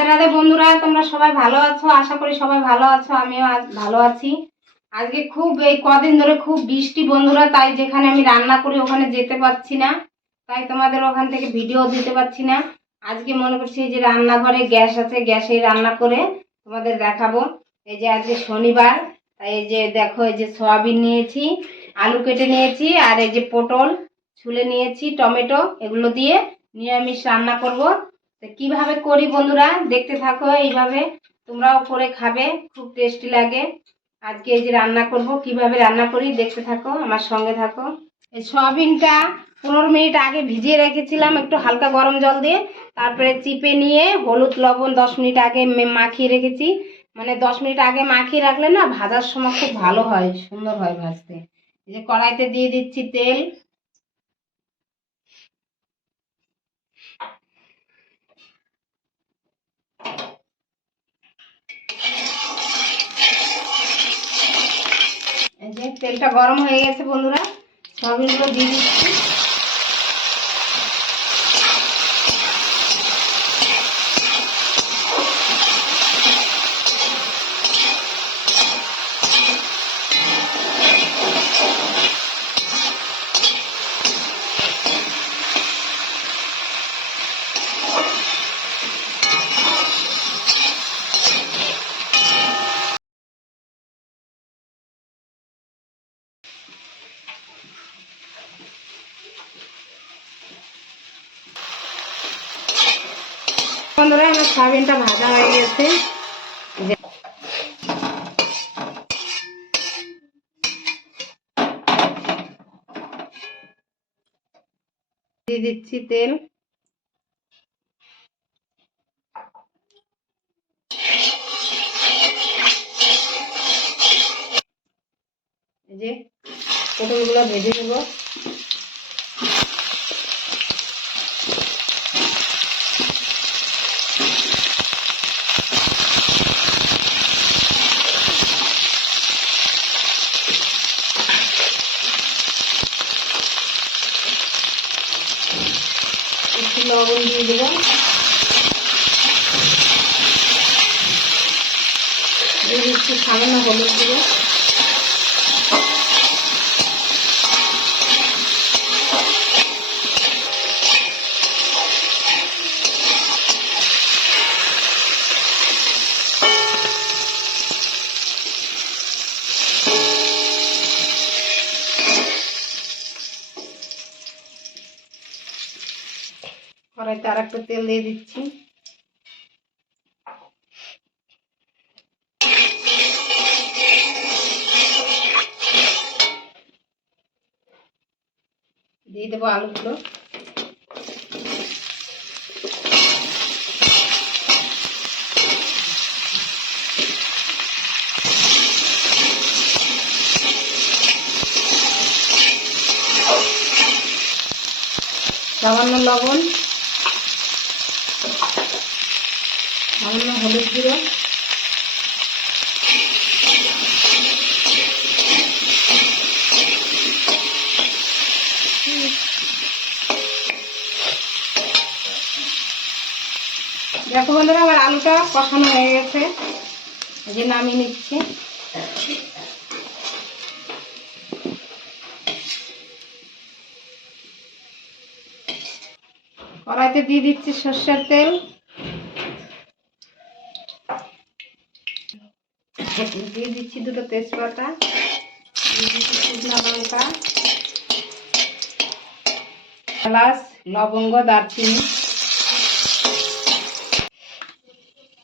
রাধে রাধে বন্ধুরা, তোমরা সবাই ভালো আছো? আশা করি সবাই ভালো আছো, আমিও আজ ভালো আছি। আজকে খুব এই কদিন ধরে খুব বৃষ্টি বন্ধুরা, তাই যেখানে আমি রান্না করি ওখানে যেতে পারছি না। তাই তোমাদের ওখান থেকে ভিডিও দিতে পারছি না। আজকে মনে করছি যে রান্নাঘরে গ্যাস আছে গ্যাসে রান্না করে তোমাদের দেখাবো। এই যে আজকে শনিবার, তাই এই যে দেখো, এই যে সয়াবিন নিয়েছি, আলু কেটে নিয়েছি, আর এই যে পটল ছুলে নিয়েছি, টমেটো, এগুলো দিয়ে নিরামিষ রান্না করব। কীভাবে করি বন্ধুরা? দেখতে থাকো, এইভাবে তোমরাও করে খাবে, খুব টেস্টি লাগে। আজকে এই যে রান্না করব, কীভাবে রান্না করি দেখতে থাকো, আমার সঙ্গে থাকো। এই সয়াবিনটা পনেরো মিনিট আগে ভিজিয়ে রেখেছিলাম, একটু হালকা গরম জল দিয়ে। তারপরে চিপে নিয়ে হলুদ, লবণ দশ মিনিট আগে মাখিয়ে রেখেছি। মানে দশ মিনিট আগে মাখিয়ে রাখলে না ভাজার সময় খুব ভালো হয়, সুন্দর হয় ভাজতে। এই যে কড়াইতে দিয়ে দিচ্ছি তেল এই যে তেলটা গরম হয়ে গেছে বন্ধুরা সয়াবিনগুলো দিয়ে দিচ্ছি বন্ধুরা আমার সয়াবিনটা ভাজা হয়ে গেছে। দিয়ে দিচ্ছি তেল। এই যে পটলগুলো ভেজে দেবো একটু লবণ দিয়ে দেবো। দিয়ে দিচ্ছি সামান্য হলুদ দেবো কড়াইতে আর তেল দিয়ে দিচ্ছি। দিয়ে দেবো আলুগুলো। সামান্য লবণ। সামান্য হলুদ গুঁড়ো? দেখো বন্ধুরা, আমার আলুটা কষানো হয়ে গেছে। যে নামিয়ে নিচ্ছি। কড়াইতে দিয়ে দিচ্ছি সর্ষের তেল। দিয়ে দিচ্ছি দুটো তেজপাতা শুকনো লঙ্কা, এলাচ, লবঙ্গ, দারচিনি,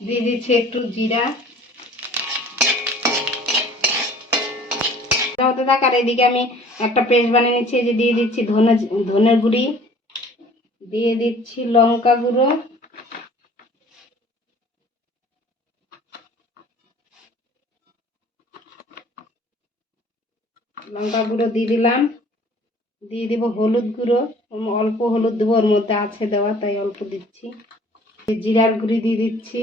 দিয়ে দিচ্ছি একটু জিরা। হতে থাক এদিকে আমি একটা পেস্ট বানিয়ে নিচ্ছি যে দিয়ে দিচ্ছি ধনে ধনের গুঁড়ি, দিয়ে দিচ্ছি লঙ্কা গুঁড়ো। লঙ্কা গুঁড়ো দিয়ে দিলাম। দিয়ে দেবো হলুদ গুঁড়ো। অল্প হলুদ দেবো, ওর মধ্যে আছে দেওয়া, তাই অল্প দিচ্ছি। জিরার গুঁড়ি দিয়ে দিচ্ছি।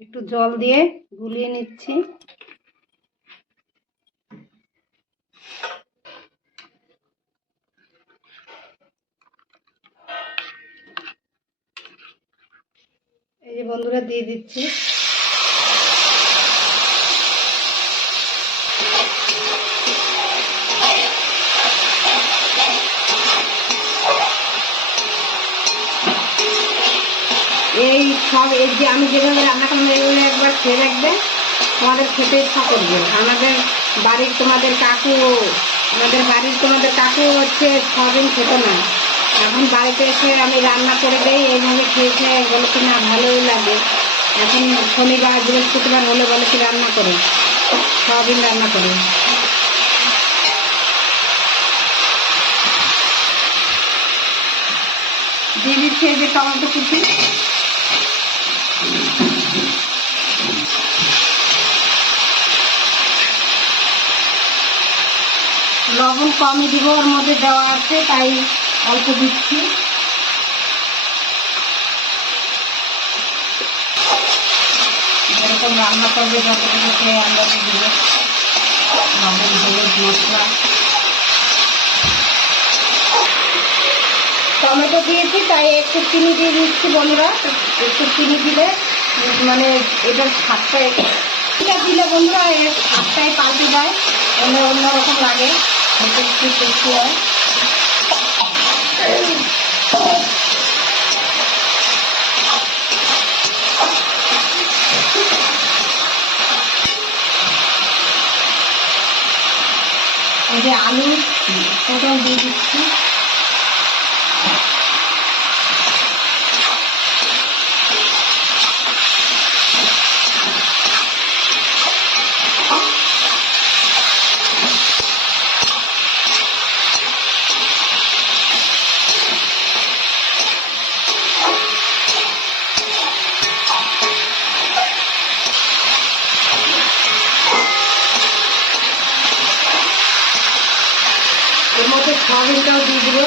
একটু জল দিয়ে গুলিয়ে নিচ্ছি। বন্ধুরা দিয়ে দিচ্ছি। এই সব, এই যে আমি যেভাবে রান্না করলাম, এগুলো একবার খেয়ে রাখবে তোমাদের খেতে ইচ্ছা করবে। আমাদের বাড়ির তোমাদের কাকু, আমাদের বাড়ির তোমাদের কাকু হচ্ছে ছদিন খেত না। এখন বাড়িতে এসে আমি রান্না করে দেই, এইভাবে খেয়ে খেয়ে বলে কি না, ভালোই লাগে। এখন শনিবার, বৃহস্পতিবার হলে বলে কি রান্না করে? সবদিন রান্না করে। দিয়ে দিচ্ছি এই যে টমেটো কুচি। লবণ কমই দিব, ওর মধ্যে দেওয়া আছে, তাই অল্প দিচ্ছি। যেরকম রান্না করবে যতটুকু খেয়ে আন্দাজে দিব। লবণ হলুদ মশলা। টমেটো দিয়েছি, তাই একটু চিনি দিয়ে দিচ্ছি বন্ধুরা। একটু চিনি দিলে মানে এটার স্বাদটা এটা দিলে বন্ধুরা এর স্বাদটাই পাল্টে যায়। অন্য অন্যরকম লাগে। হয়। এই যে আলু পটল দিয়ে দিচ্ছি এর মধ্যে সয়াবিনটাও দিয়ে দিব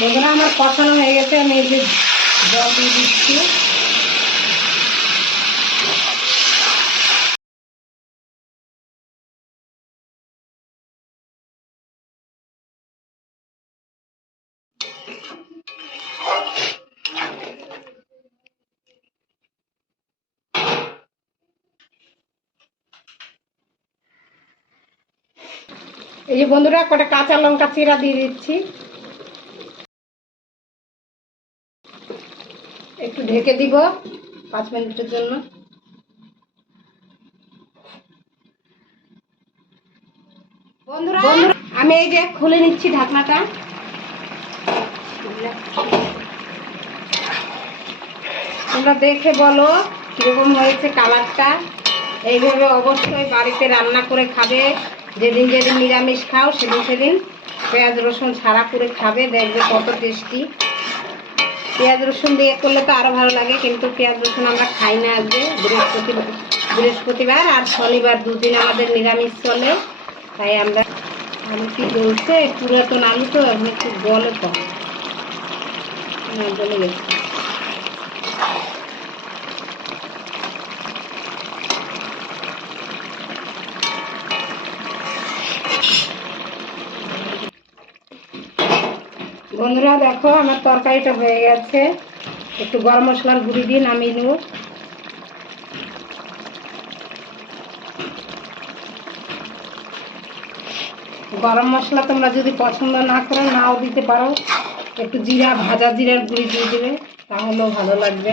বন্ধুরা, আমার কষানো হয়ে গেছে, আমি এই যে জল দিয়ে দিচ্ছি। এই যে বন্ধুরা, কটা কাঁচা লঙ্কা চিরা দিয়ে দিচ্ছি। একটু ঢেকে দিব পাঁচ মিনিটের জন্য। বন্ধুরা আমি এই যে খুলে নিচ্ছি ঢাকনাটা। তোমরা দেখে বলো কীরকম হয়েছে কালারটা। এইভাবে অবশ্যই বাড়িতে রান্না করে খাবে। যেদিন যেদিন নিরামিষ খাও সেদিন সেদিন পেঁয়াজ রসুন ছাড়া করে খাবে। দেখবে কত টেস্টি। পেঁয়াজ রসুন দিয়ে করলে তো আরও ভালো লাগে, কিন্তু পেঁয়াজ রসুন আমরা খাই না আজকে। বৃহস্পতিবার বৃহস্পতিবার আর শনিবার দুদিন আমাদের নিরামিষ চলে, তাই আমরা আলু কি বলছে? পুরাতন আলু তো এখন একটু গলে কম না গলে গেছে। বন্ধুরা দেখো, আমার তরকারিটা হয়ে গেছে। একটু গরম মশলার গুঁড়ি দিয়ে নামিয়ে নেব। গরম মশলা তোমরা যদি পছন্দ না করো, নাও দিতে পারো। একটু জিরা, ভাজা জিরার গুঁড়ি দিয়ে দেবে, তাহলেও ভালো লাগবে।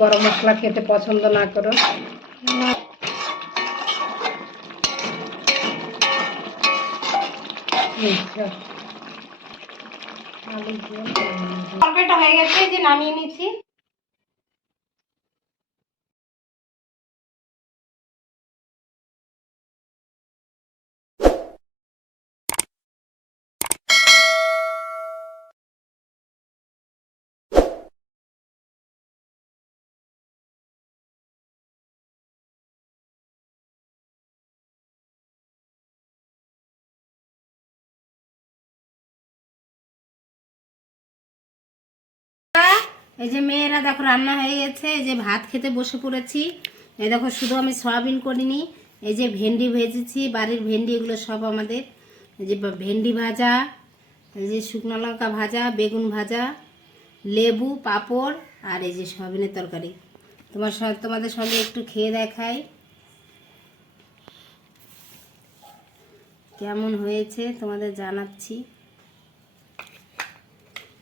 গরম মশলা খেতে পছন্দ না করো। তরকারিটা হয়ে গেছে যে নামিয়ে নিচ্ছি এই যে মেয়েরা দেখো, রান্না হয়ে গেছে। এই যে ভাত খেতে বসে পড়েছি। এই দেখো, শুধু আমি সয়াবিন করিনি। এই যে ভেন্ডি ভেজেছি, বাড়ির ভেন্ডি এগুলো সব আমাদের। এই যে ভেন্ডি ভাজা, এই যে শুকনো লঙ্কা ভাজা, বেগুন ভাজা, লেবু, পাঁপড়, আর এই যে সয়াবিনের তরকারি। তোমার তোমাদের সঙ্গে একটু খেয়ে দেখাই। কেমন হয়েছে তোমাদের জানাচ্ছি।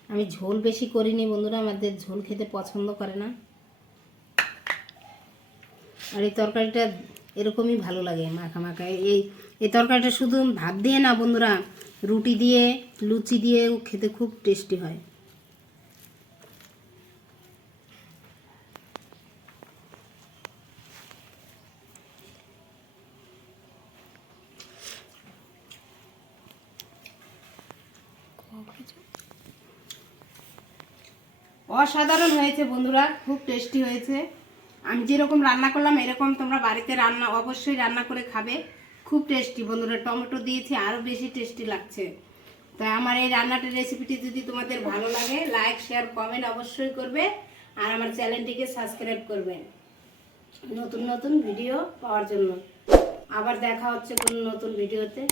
আমি ঝোল বেশি করিনি বন্ধুরা, আমাদের ঝোল খেতে পছন্দ করে না। আর এই তরকারিটা এরকমই ভালো লাগে, মাখা মাখা। এই এই তরকারিটা শুধু ভাত দিয়ে না বন্ধুরা, রুটি দিয়ে, লুচি দিয়েও খেতে খুব টেস্টি হয়। অসাধারণ হয়েছে বন্ধুরা, খুব টেস্টি হয়েছে। আমি যেরকম রান্না করলাম, এরকম তোমরা বাড়িতে রান্না, অবশ্যই রান্না করে খাবে। খুব টেস্টি বন্ধুরা, টমেটো দিয়েছি, আরও বেশি টেস্টি লাগছে। তাই আমার এই রান্নাটার রেসিপিটি যদি তোমাদের ভালো লাগে লাইক শেয়ার কমেন্ট অবশ্যই করবে, আর আমার চ্যানেলটিকে সাবস্ক্রাইব করবে। নতুন নতুন ভিডিও পাওয়ার জন্য। আবার দেখা হচ্ছে কোনো নতুন ভিডিওতে